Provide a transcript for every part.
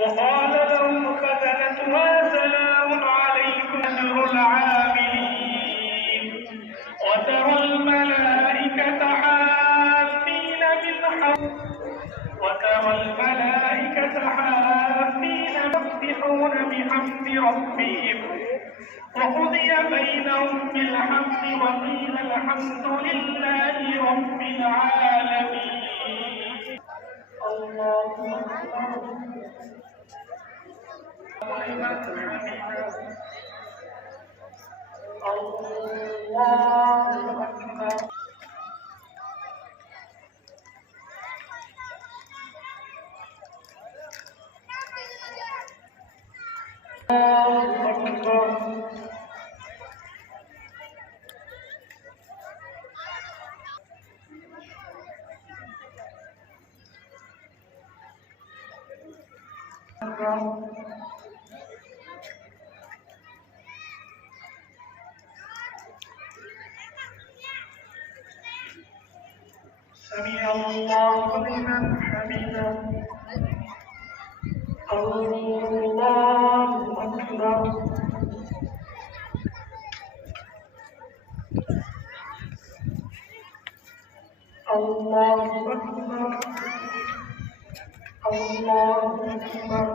وقال لهم خزنتها سلام عليكم أجر العاملين. وترى الملائكة حافين يسبحون بحمد ربهم وقضي بينهم بالحق وقيل الحمد لله رب العالمين. الله أكبر. لمن حمده. الله أكبر. سمع الله لمن حمده. الله أكبر. الله أكبر. الله أكبر.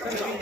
கொஞ்சம்